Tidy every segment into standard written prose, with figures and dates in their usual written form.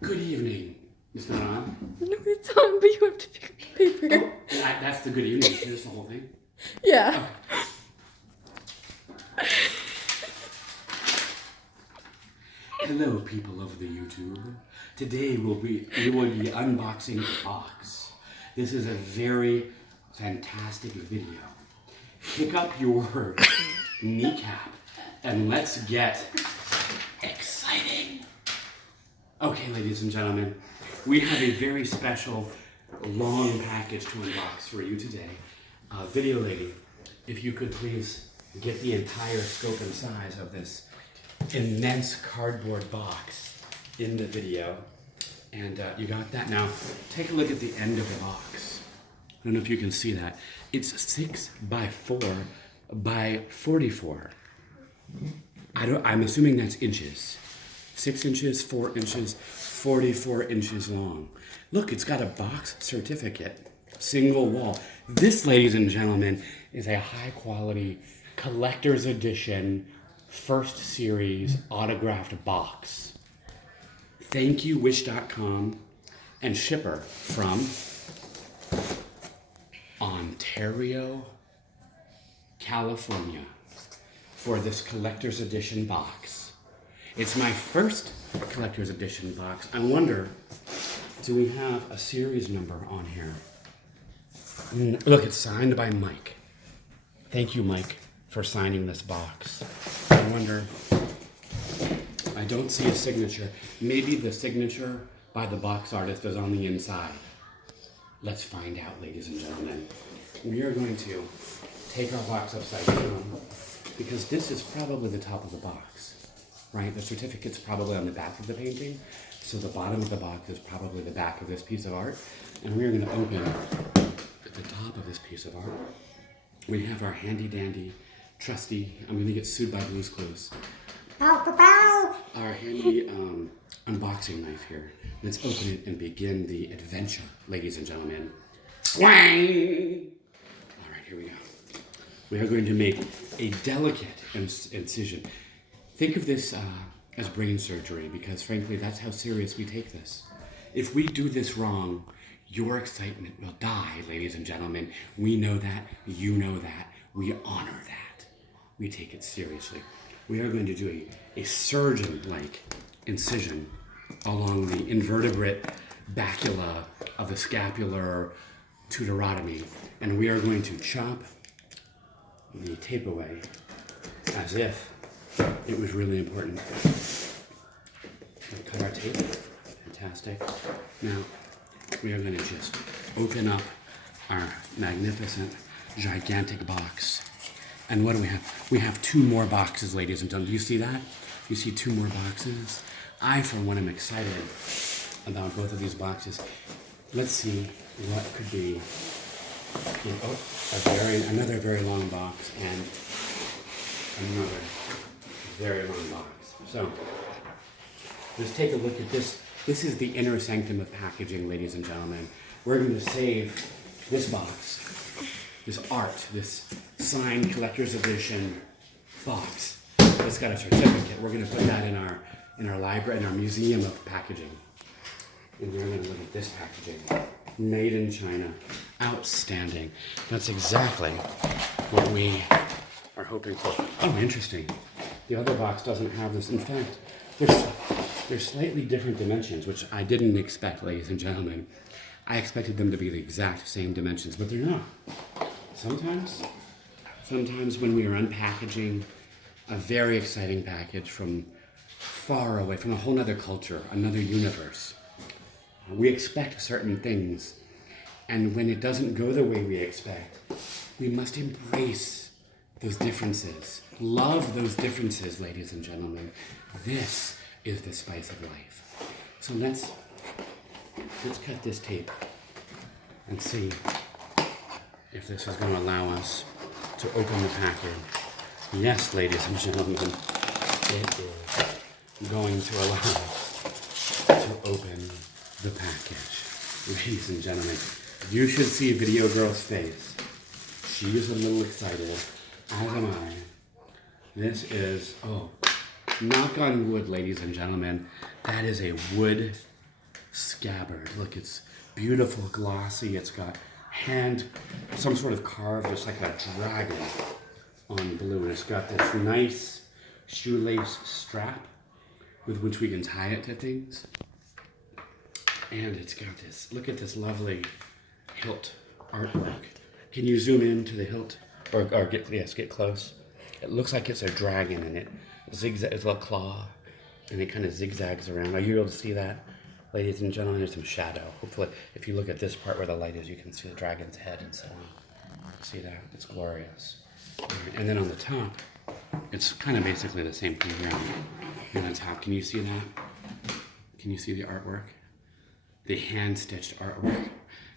Good evening. It's not on? No, it's on, but you have to pick up the paper. Oh, that's the good evening. Here's the whole thing. Yeah. Okay. Hello, people of the YouTube. Today we will be unboxing a box. This is a very fantastic video. Pick up your kneecap and let's get exciting. Okay, ladies and gentlemen, we have a very special long package to unbox for you today. Video lady, if you could please get the entire scope and size of this immense cardboard box in the video. And you got that? Now, take a look at the end of the box. I don't know if you can see that. It's 6 by 4 by 44. I'm assuming that's inches. 6 inches, 4 inches, 44 inches long. Look, it's got a box certificate, single wall. This, ladies and gentlemen, is a high quality collector's edition, first series autographed box. Thank you, Wish.com and shipper from Ontario, California, for this collector's edition box. It's my first collector's edition box. I wonder, do we have a series number on here? Look, it's signed by Mike. Thank you, Mike, for signing this box. I wonder, I don't see a signature. Maybe the signature by the box artist is on the inside. Let's find out, ladies and gentlemen. We are going to take our box upside down because this is probably the top of the box, right? The certificate's probably on the back of the painting, so the bottom of the box is probably the back of this piece of art. And we're going to open at the top of this piece of art. We have our handy dandy, trusty, I'm going to get sued by Blue's Clues. Our handy unboxing knife here. Let's open it and begin the adventure, ladies and gentlemen. Swang! All right, here we go. We are going to make a delicate incision. Think of this as brain surgery because, frankly, that's how serious we take this. If we do this wrong, your excitement will die, ladies and gentlemen. We know that. You know that. We honor that. We take it seriously. We are going to do a surgeon-like incision along the invertebrate bacula of the scapular tuterotomy, and we are going to chop the tape away as if it was really important. Cut our tape. Fantastic. Now, we are going to just open up our magnificent, gigantic box. And what do we have? We have 2 more boxes, ladies and gentlemen. Do you see that? You see 2 more boxes? I, for one, am excited about both of these boxes. Let's see what could be another very long box and another very long box. So, let's take a look at this. This is the inner sanctum of packaging, ladies and gentlemen. We're going to save this box, this art, this signed collector's edition box. It's got a certificate. We're going to put that in our library, in our museum of packaging. And we're going to look at this packaging. Made in China. Outstanding. That's exactly what we are hoping for. Oh, interesting. The other box doesn't have this. In fact, there's slightly different dimensions, which I didn't expect, ladies and gentlemen. I expected them to be the exact same dimensions, but they're not. Sometimes when we are unpackaging a very exciting package from far away, from a whole other culture, another universe, we expect certain things. And when it doesn't go the way we expect, we must embrace those differences. Love those differences, ladies and gentlemen. This is the spice of life. So let's cut this tape and see if this is going to allow us to open the package. Yes, ladies and gentlemen, it is going to allow us to open the package. Ladies and gentlemen, you should see Video Girl's face. She is a little excited, as am I. This is, knock on wood, ladies and gentlemen, that is a wood scabbard. Look, it's beautiful, glossy. It's got some sort of carved, just like a dragon on blue. And it's got this nice shoelace strap with which we can tie it to things. And it's got this, look at this lovely hilt artwork. Can you zoom in to the hilt? Or get close. It looks like it's a dragon, and it zigzags, it's a little claw, and it kind of zigzags around. Are you able to see that? Ladies and gentlemen, there's some shadow. Hopefully, if you look at this part where the light is, you can see the dragon's head and so on. See that? It's glorious. And then on the top, it's kind of basically the same thing here on the top. Can you see that? Can you see the artwork? The hand-stitched artwork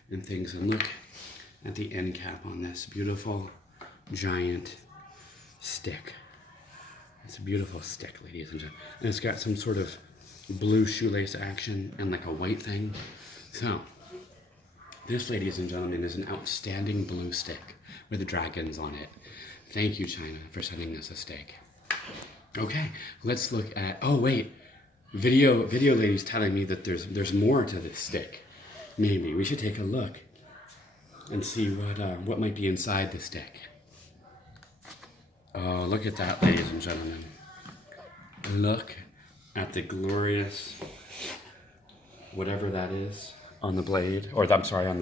and things. And look at the end cap on this beautiful, giant stick. It's a beautiful stick, ladies and gentlemen. And it's got some sort of blue shoelace action and like a white thing. So, this, ladies and gentlemen, is an outstanding blue stick with dragons on it. Thank you, China, for sending us a stick. Okay, let's look at, oh wait, video lady's telling me that there's more to this stick. Maybe we should take a look and see what might be inside the stick. Oh, look at that, ladies and gentlemen. Look at the glorious, whatever that is, on the blade, or I'm sorry, on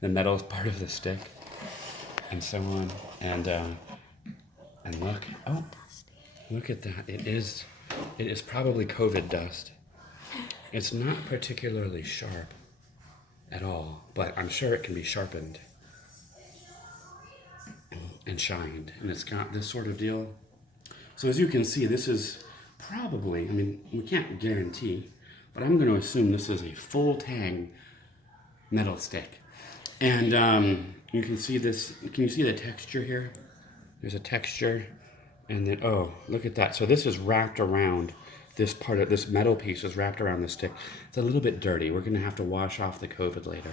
the metal part of the stick, and so on. And look at that. It is probably COVID dust. It's not particularly sharp at all, but I'm sure it can be sharpened and shined, and it's got this sort of deal. So as you can see, this is probably, I mean, we can't guarantee, but I'm going to assume this is a full tang metal stick. And you can see this, can you see the texture here? There's a texture, and then, oh, look at that. So this is wrapped around, this part of, this metal piece is wrapped around the stick. It's a little bit dirty. We're going to have to wash off the COVID later.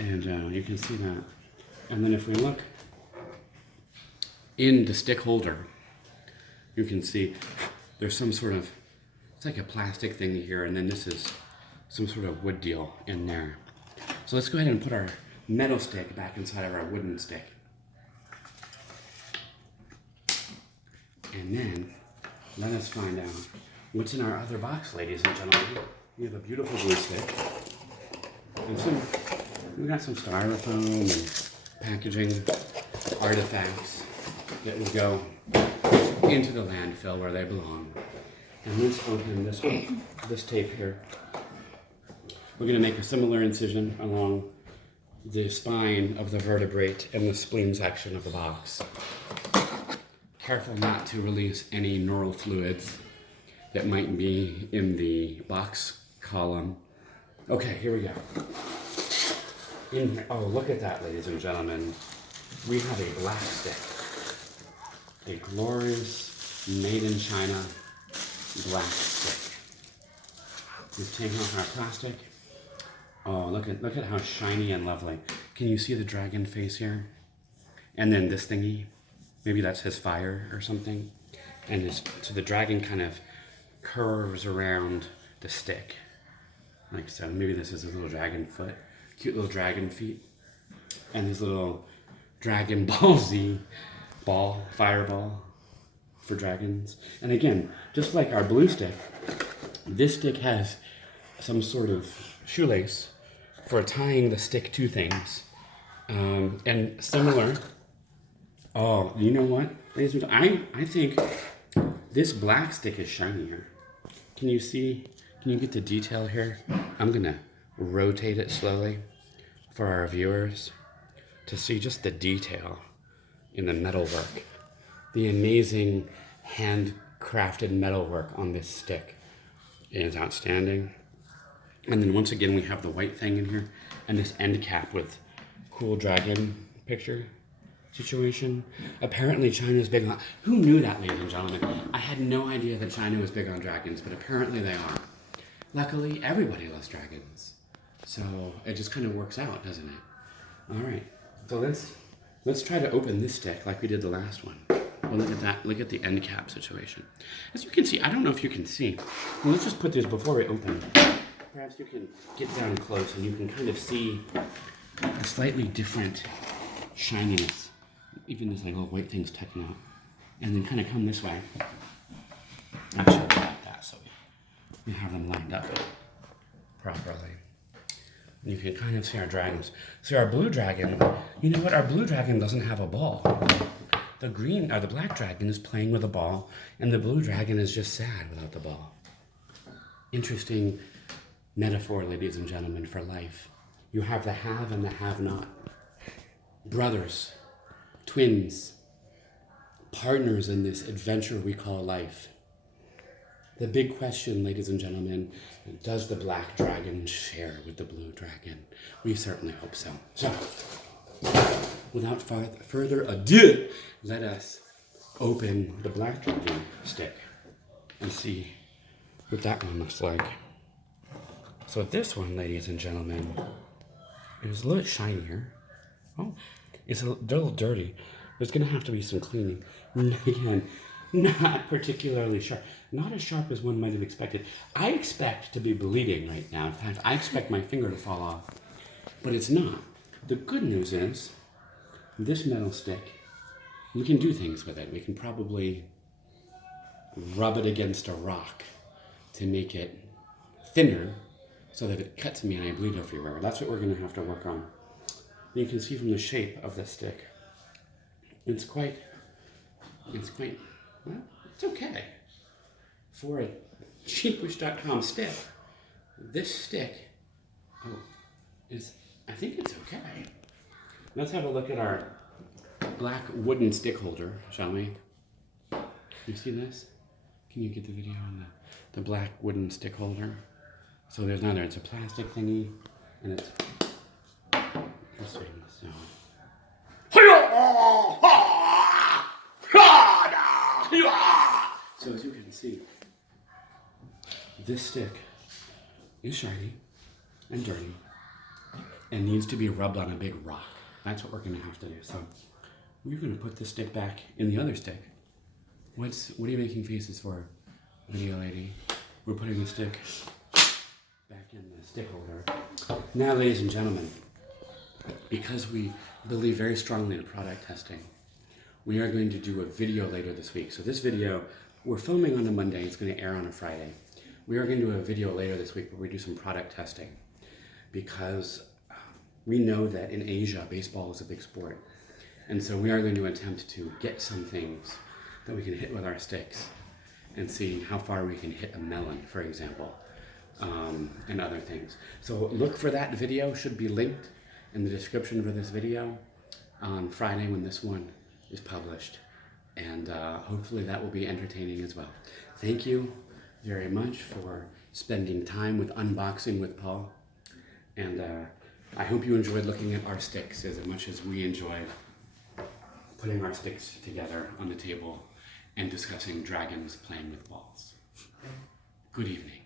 And you can see that. And then if we look in the stick holder, you can see there's some sort of, it's like a plastic thing here, and then this is some sort of wood deal in there. So let's go ahead and put our metal stick back inside of our wooden stick. And then let us find out what's in our other box, ladies and gentlemen. We have a beautiful glue stick. And we got some styrofoam and packaging artifacts that will go into the landfill where they belong. And let's open this one, this tape here. We're going to make a similar incision along the spine of the vertebrate and the spleen section of the box. Careful not to release any neural fluids that might be in the box column. Okay, here we go. In here, oh, look at that, ladies and gentlemen. We have a black stick. A glorious, made in China black stick. We've taken off our plastic. Oh, look at how shiny and lovely. Can you see the dragon face here? And then this thingy, maybe that's his fire or something. And so the dragon kind of curves around the stick. Like so, maybe this is his little dragon foot. Cute little dragon feet. And his little Dragon Ball Z ball, fireball for dragons. And again, just like our blue stick, this stick has some sort of shoelace for tying the stick to things. And similar, oh, you know what, ladies and gentlemen, I think this black stick is shinier. Can you see, can you get the detail here? I'm gonna rotate it slowly for our viewers to see just the detail in the metalwork. The amazing handcrafted metalwork on this stick is outstanding. And then once again, we have the white thing in here and this end cap with cool dragon picture situation. Apparently China's big on, who knew that, ladies and gentlemen? I had no idea that China was big on dragons, but apparently they are. Luckily, everybody loves dragons. So it just kind of works out, doesn't it? All right, so let's try to open this stick like we did the last one. Well, look at that, look at the end cap situation. As you can see, I don't know if you can see. Well, let's just put this before we open. perhaps you can get down close and you can kind of see a slightly different shininess. Even this like little white thing's tucking out. And then kind of come this way. Actually, like that, so we have them lined up properly. And you can kind of see our dragons. See our blue dragon, you know what? Our blue dragon doesn't have a ball. The green, or the black dragon is playing with a ball, and the blue dragon is just sad without the ball. Interesting metaphor, ladies and gentlemen, for life. You have the have and the have not. Brothers, twins, partners in this adventure we call life. The big question, ladies and gentlemen, does the black dragon share with the blue dragon? We certainly hope so. So, without further ado, let us open the black dragon stick and see what that one looks like. So this one, ladies and gentlemen, is a little shinier. Oh, it's a little dirty. There's gonna have to be some cleaning. Again, not particularly sharp. Not as sharp as one might have expected. I expect to be bleeding right now. In fact, I expect my finger to fall off. But it's not. The good news is, this metal stick, we can do things with it. We can probably rub it against a rock to make it thinner so that it cuts me and I bleed everywhere. That's what we're gonna have to work on. You can see from the shape of this stick, it's quite, well, it's okay. For a cheapwish.com stick, this stick, I think it's okay. Let's have a look at our black wooden stick holder, shall we? You see this? Can you get the video on the black wooden stick holder? So there's another, it's a plastic thingy, and it's this thing, so. So as you can see, this stick is shiny and dirty and needs to be rubbed on a big rock. That's what we're gonna have to do. So we're gonna put this stick back in the other stick. What are you making faces for, video lady? We're putting the stick back in the stick holder. Now, ladies and gentlemen, because we believe very strongly in product testing, we are going to do a video later this week. So this video, we're filming on a Monday, it's going to air on a Friday. We are going to do a video later this week where we do some product testing, because we know that in Asia, baseball is a big sport. And so we are going to attempt to get some things that we can hit with our sticks and see how far we can hit a melon, for example, and other things. So look for that video, should be linked in the description for this video on Friday when this one is published. And hopefully that will be entertaining as well. Thank you very much for spending time with Unboxing with Paul. And I hope you enjoyed looking at our sticks as much as we enjoyed putting our sticks together on the table and discussing dragons playing with balls. Good evening.